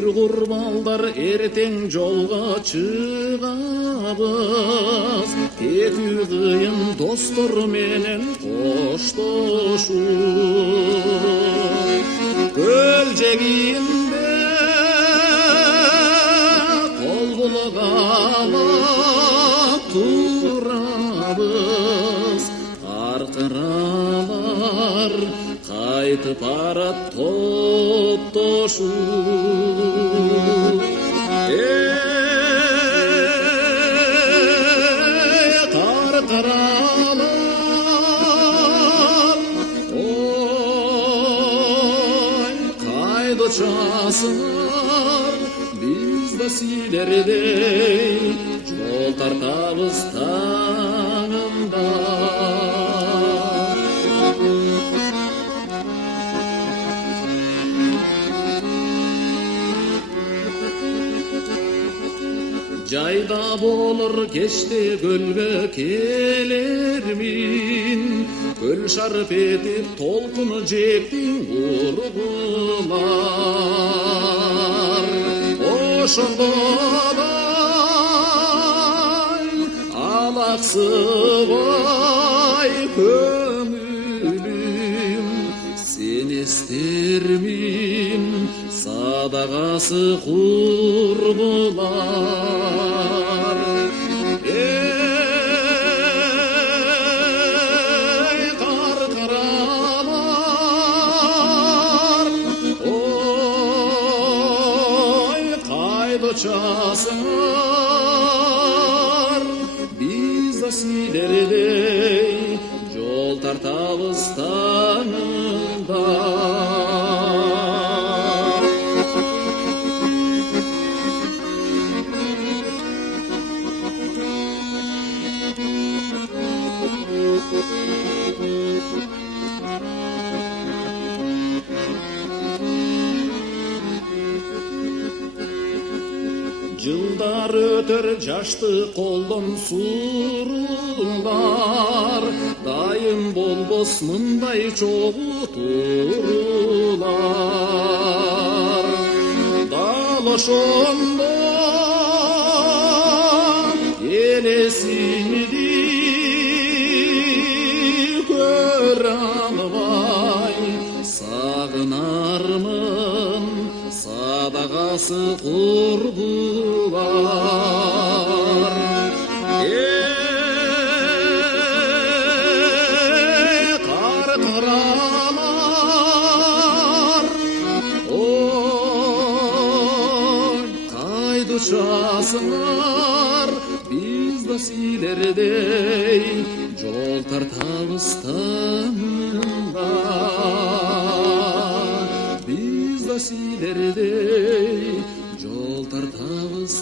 бир курмалдар эртең жолго чыгабыз, кетүү кыйын достор менен коштошуп. Көл жээгинде кол булгалап турабыз, аркыралар кайтып барат топтошуп. Каркаралар, ой, кайда учасыңар, биз да силердей жол тартабыз таңында. Жайда болор кечте көлгө келермин, көл шарп этип толкуну жептин ургулар. Ошондо да алаксыбай көңүлүм, сен эстермин садагасы курбулар. Эй, каркаралар, ой, кайда учасыңар, биз да силердей жол тартабыз таңында. Жылдар өтөр жашты колдон сурулар, дайым болбос мындай чогуу турулар. Дал ошондо элесиңди көрө албай сагынармын, садагасы курбулар. Каркаралар, ой, кайда учасыңар, биз да силердей жол тартабыз таңында. Biz da silerdey yol tartağız